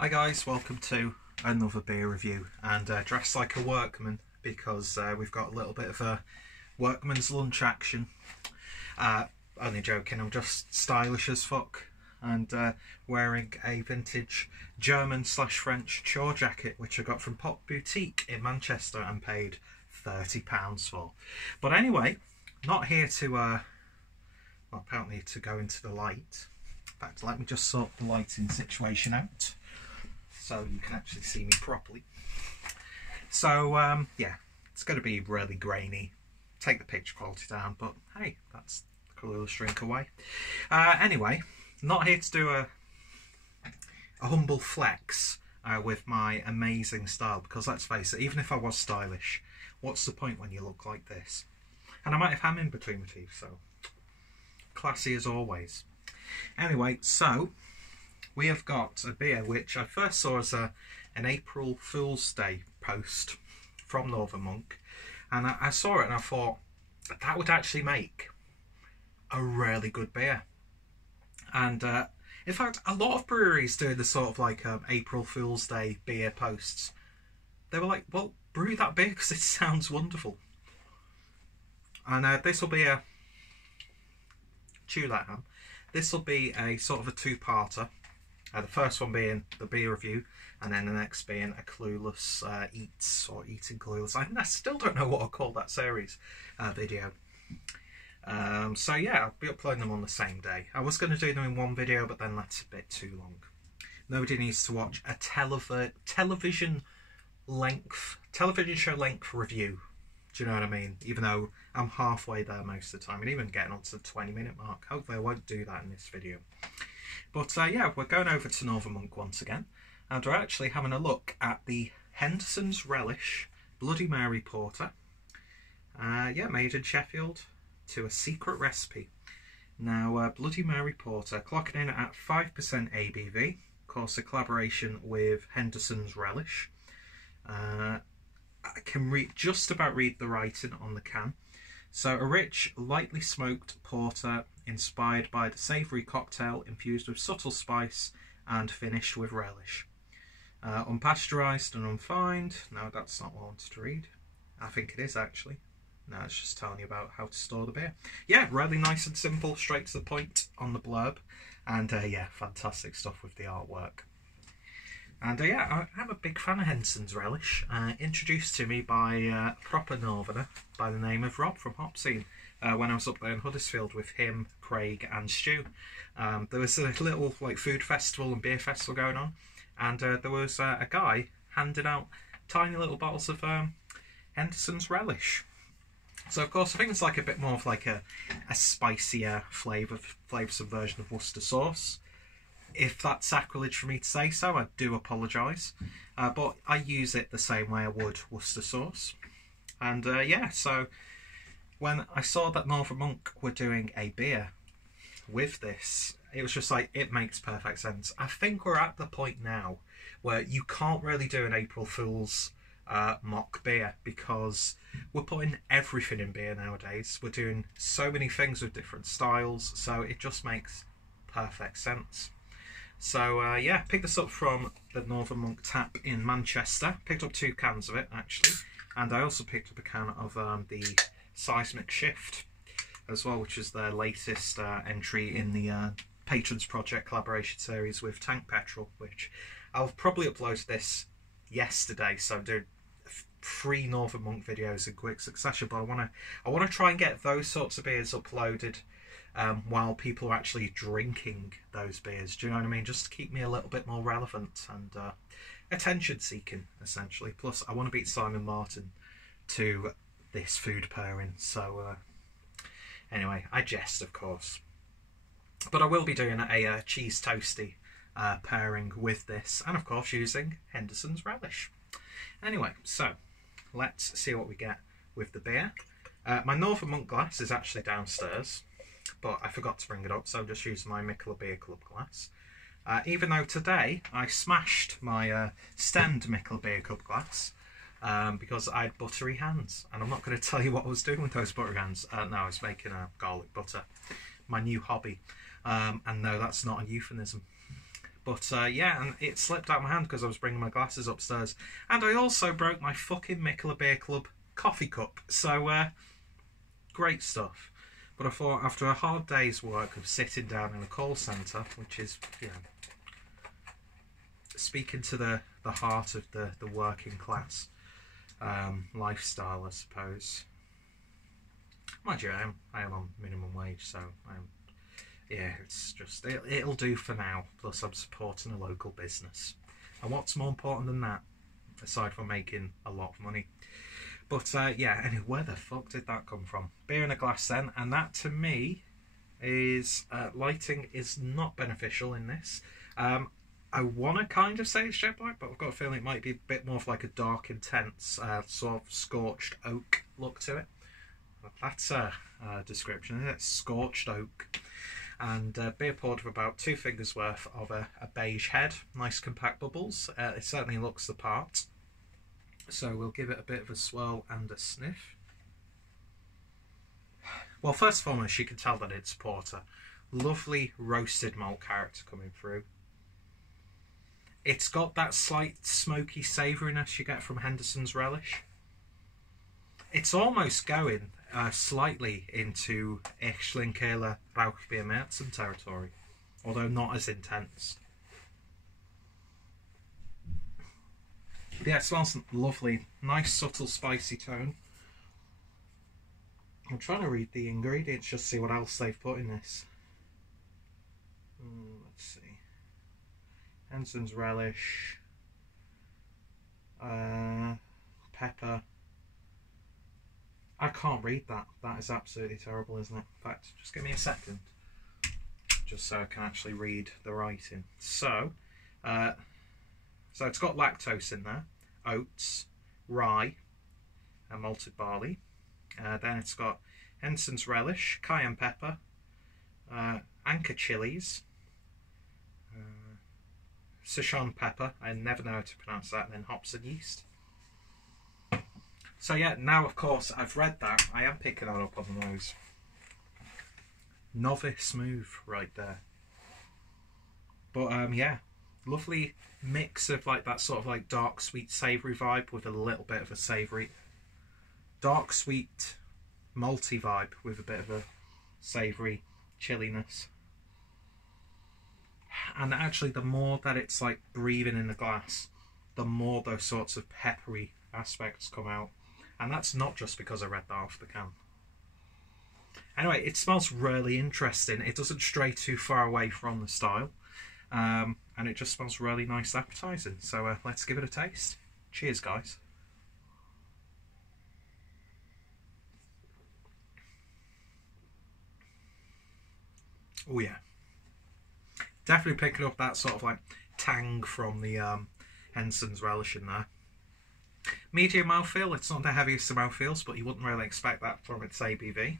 Hi guys, welcome to another beer review, and dressed like a workman because we've got a little bit of a workman's lunch action. Only joking, I'm just stylish as fuck and wearing a vintage German/French chore jacket which I got from Pop Boutique in Manchester and paid £30 for. But anyway, not here to, well, apparently to go into the light. In fact, let me just sort the lighting situation out so you can actually see me properly. So yeah, it's going to be really grainy. Take the picture quality down, but hey, that's the colourless drink away. Anyway, not here to do a humble flex with my amazing style, because let's face it, even if I was stylish, what's the point when you look like this? And I might have ham in between my teeth, so classy as always. Anyway, so we have got a beer which I first saw as an April Fool's Day post from Northern Monk, and I saw it and I thought that would actually make a really good beer. And in fact, a lot of breweries do the sort of like April Fool's Day beer posts. They were like, well, brew that beer because it sounds wonderful. And this will be a chew that ham. This will be a sort of a two-parter. The first one being the beer review, and then the next being a Clueless Eats, or Eating Clueless. I still don't know what I'll call that series video. So yeah, I'll be uploading them on the same day. I was going to do them in one video, but then that's a bit too long. Nobody needs to watch a television show length review. Do you know what I mean? Even though I'm halfway there most of the time, and even getting on to the 20-minute mark. Hopefully I won't do that in this video. But yeah, we're going over to Northern Monk once again, and we're actually having a look at the Henderson's Relish Bloody Mary Porter. Yeah, made in Sheffield to a secret recipe. Now, Bloody Mary Porter, clocking in at 5% ABV, of course a collaboration with Henderson's Relish. I can just about read the writing on the can. So, a rich, lightly smoked porter inspired by the savoury cocktail infused with subtle spice and finished with relish. Unpasteurised and unfined. No, that's not what I wanted to read. I think it is actually. No, it's just telling you about how to store the beer. Yeah, really nice and simple, straight to the point on the blurb. And yeah, fantastic stuff with the artwork. And yeah, I'm a big fan of Henderson's Relish, introduced to me by a proper northerner by the name of Rob from Hop Scene, when I was up there in Huddersfield with him, Craig and Stu. There was a little like food festival and beer festival going on, and there was a guy handing out tiny little bottles of Henderson's Relish. So of course I think it's like a bit more of like a spicier flavoursome version of Worcester sauce. If that's sacrilege for me to say so, I do apologise. But I use it the same way I would Worcester sauce. And yeah, so when I saw that Northern Monk were doing a beer with this, it was just like, it makes perfect sense. I think we're at the point now where you can't really do an April Fool's mock beer, because we're putting everything in beer nowadays. We're doing so many things with different styles, so it just makes perfect sense. So yeah, picked this up from the Northern Monk tap in Manchester. Picked up 2 cans of it actually, and I also picked up a can of the Seismic Shift as well, which is their latest entry in the Patrons Project collaboration series with Tank Petrol, which I'll probably upload this yesterday, so I'm doing 3 Northern Monk videos in quick succession. But I want to try and get those sorts of beers uploaded while people are actually drinking those beers. Do you know what I mean? Just to keep me a little bit more relevant and attention seeking, essentially. Plus, I want to beat Simon Martin to this food pairing. So anyway, I jest, of course. But I will be doing a cheese toasty pairing with this, and of course using Henderson's Relish. Anyway, so let's see what we get with the beer. My Northern Monk glass is actually downstairs, but I forgot to bring it up, so I'm just using my Mikkeller Beer Club glass. Even though today I smashed my stemmed Mikkeller Beer Club glass because I had buttery hands, and I'm not going to tell you what I was doing with those buttery hands. No, I was making garlic butter, my new hobby. And no, that's not a euphemism. But yeah, and it slipped out of my hand because I was bringing my glasses upstairs. And I also broke my fucking Mikkeller Beer Club coffee cup. So, great stuff. But I thought after a hard day's work of sitting down in a call centre, which is, you know, speaking to the heart of the working class lifestyle, I suppose. Mind you, I am on minimum wage, so yeah, it's just, it'll do for now. Plus I'm supporting a local business. And what's more important than that, aside from making a lot of money? But yeah, anyway, where the fuck did that come from? Beer in a glass then, and that to me is, lighting is not beneficial in this. I want to kind of say it's jet black, but I've got a feeling it might be a bit more of like a dark, intense, sort of scorched oak look to it. That's a description, isn't it? Scorched oak. And beer poured with about 2 fingers worth of a beige head. Nice compact bubbles. It certainly looks the part. So we'll give it a bit of a swirl and a sniff. Well, first and foremost, you can tell that it's porter. Lovely roasted malt character coming through. It's got that slight smoky savouriness you get from Henderson's Relish. It's almost going slightly into Schlinkele Rauchbiermerzen territory, although not as intense. Yeah, it smells lovely. Nice, subtle, spicy tone. I'm trying to read the ingredients, just see what else they've put in this. Let's see. Henderson's Relish. Pepper. I can't read that. That is absolutely terrible, isn't it? In fact, just give me a second. Just so I can actually read the writing. So it's got lactose in there, oats, rye, and malted barley. Then it's got Henderson's Relish, cayenne pepper, Anchor chilies, Sichuan pepper, I never know how to pronounce that, and then hops and yeast. So yeah, now of course I've read that, I am picking that up on the nose. Novice move right there. But yeah, lovely mix of like that sort of like dark sweet savoury vibe with a little bit of a savoury, dark sweet malty vibe with a bit of a savoury chilliness. And actually the more that it's like breathing in the glass, the more those sorts of peppery aspects come out. And that's not just because I read that off the can. Anyway, it smells really interesting. It doesn't stray too far away from the style. And it just smells really nice, appetizing. So let's give it a taste. Cheers, guys. Oh yeah. Definitely picking up that sort of like tang from the Henderson's Relish in there. Medium mouthfeel, it's not the heaviest of mouthfeels, but you wouldn't really expect that from its ABV.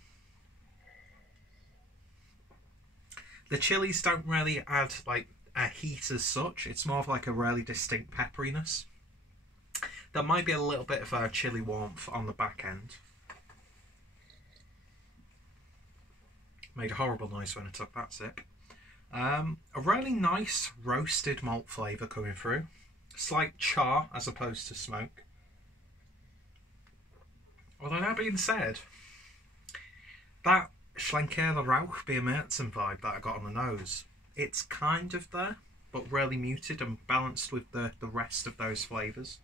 The chilies don't really add like a heat as such, it's more of like a really distinct pepperiness. There might be a little bit of a chili warmth on the back end. Made a horrible noise when I took that sip. A really nice roasted malt flavour coming through. Slight char as opposed to smoke. Although that being said, that Schlinkele Rauchbiermerzen vibe that I got on the nose, it's kind of there, but really muted and balanced with the rest of those flavours.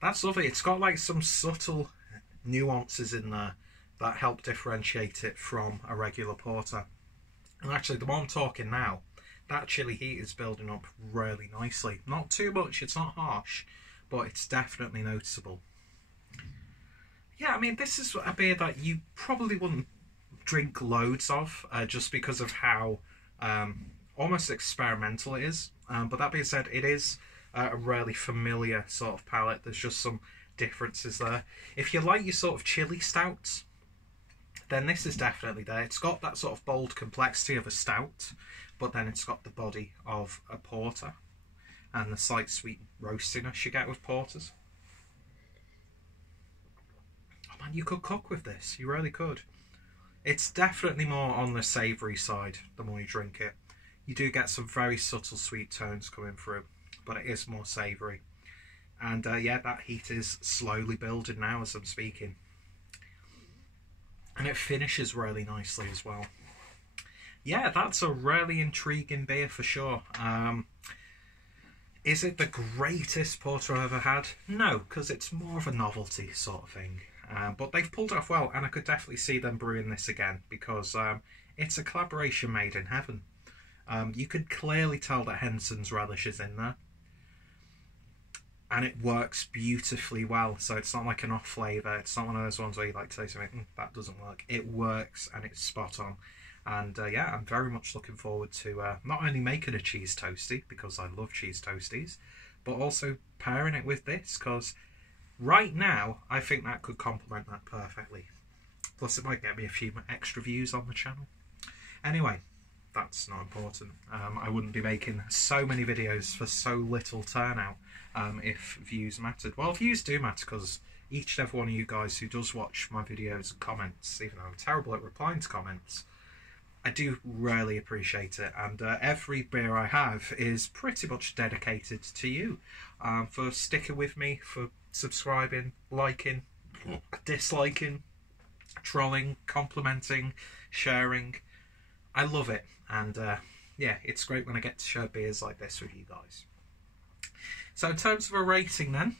That's lovely. It's got like some subtle nuances in there that help differentiate it from a regular porter. And actually, the more I'm talking now, that chili heat is building up really nicely. Not too much, it's not harsh, but it's definitely noticeable. Yeah, I mean, this is a beer that you probably wouldn't drink loads of, just because of how almost experimental it is. But that being said, it is a really familiar sort of palate. There's just some differences there. If you like your sort of chili stouts, then this is definitely there. It's got that sort of bold complexity of a stout, but then it's got the body of a porter and the slight sweet roastiness you get with porters. Oh man, you could cook with this, you really could. It's definitely more on the savoury side the more you drink it. You do get some very subtle sweet tones coming through, but it is more savoury. And yeah, that heat is slowly building now as I'm speaking. And it finishes really nicely as well. Yeah, that's a really intriguing beer for sure. Is it the greatest porter I've ever had? No, because it's more of a novelty sort of thing. But they've pulled it off well, and I could definitely see them brewing this again, because it's a collaboration made in heaven. You could clearly tell that Henderson's Relish is in there. And it works beautifully well, so it's not like an off flavour. It's not one of those ones where you like to say something, that doesn't work. It works, and it's spot on. And yeah, I'm very much looking forward to not only making a cheese toastie, because I love cheese toasties, but also pairing it with this, because right now, I think that could complement that perfectly. Plus, it might get me a few extra views on the channel. Anyway, that's not important. I wouldn't be making so many videos for so little turnout if views mattered. Well, views do matter, because each and every one of you guys who does watch my videos and comments, even though I'm terrible at replying to comments, I do really appreciate it. And every beer I have is pretty much dedicated to you, for sticking with me, for subscribing, liking, disliking, trolling, complimenting, sharing. I love it, and yeah, it's great when I get to share beers like this with you guys. So in terms of a rating then,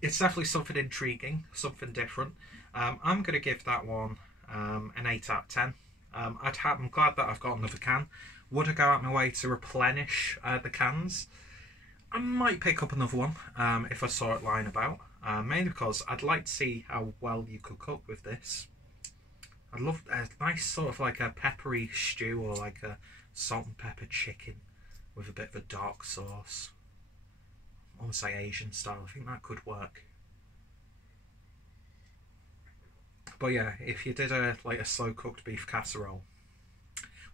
it's definitely something intriguing, something different. I'm going to give that one an 8 out of 10. I'm glad that I've got another can. Would I go out my way to replenish the cans? I might pick up another one if I saw it lying about, mainly because I'd like to see how well you could cook with this. I'd love a nice sort of like a peppery stew, or like a salt and pepper chicken with a bit of a dark sauce. I want to say Asian style. I think that could work. But yeah, if you did like a slow cooked beef casserole.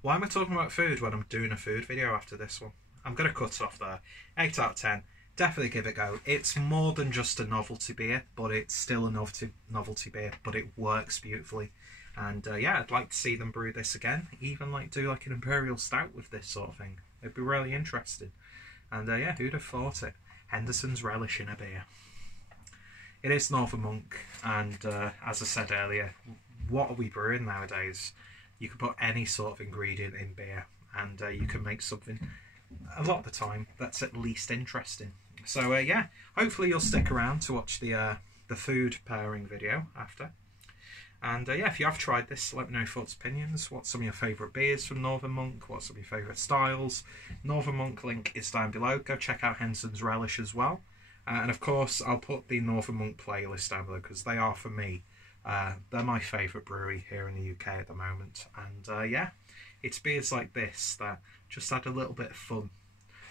Why am I talking about food when I'm doing a food video after this one? I'm going to cut off there. 8 out of 10. Definitely give it a go. It's more than just a novelty beer, but it's still a novelty beer, but it works beautifully. And yeah, I'd like to see them brew this again. Even like do like an imperial stout with this sort of thing. It'd be really interesting. And yeah, who'd have thought it? Henderson's Relish in a beer. It is Northern Monk, and as I said earlier, what are we brewing nowadays? You can put any sort of ingredient in beer, and you can make something, a lot of the time, that's at least interesting. So yeah, hopefully you'll stick around to watch the food pairing video after. And yeah, if you have tried this, let me know your thoughts, opinions. What's some of your favourite beers from Northern Monk? What's some of your favourite styles? Northern Monk link is down below. Go check out Henderson's Relish as well. And of course, I'll put the Northern Monk playlist down below, because they are, for me, they're my favourite brewery here in the UK at the moment. And yeah, it's beers like this that just add a little bit of fun,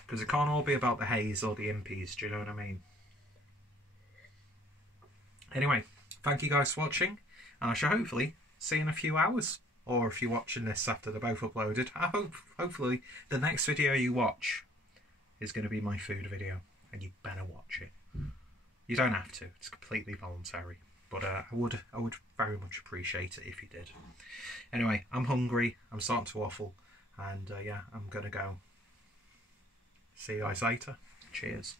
because it can't all be about the haze or the impies, do you know what I mean? Anyway, thank you guys for watching, and I shall hopefully see you in a few hours. Or if you're watching this after they're both uploaded, hopefully the next video you watch is going to be my food video, and you better watch it. You don't have to, it's completely voluntary, but I would very much appreciate it if you did. Anyway, I'm hungry, I'm starting to waffle, and yeah, I'm gonna go. See you guys later. Cheers.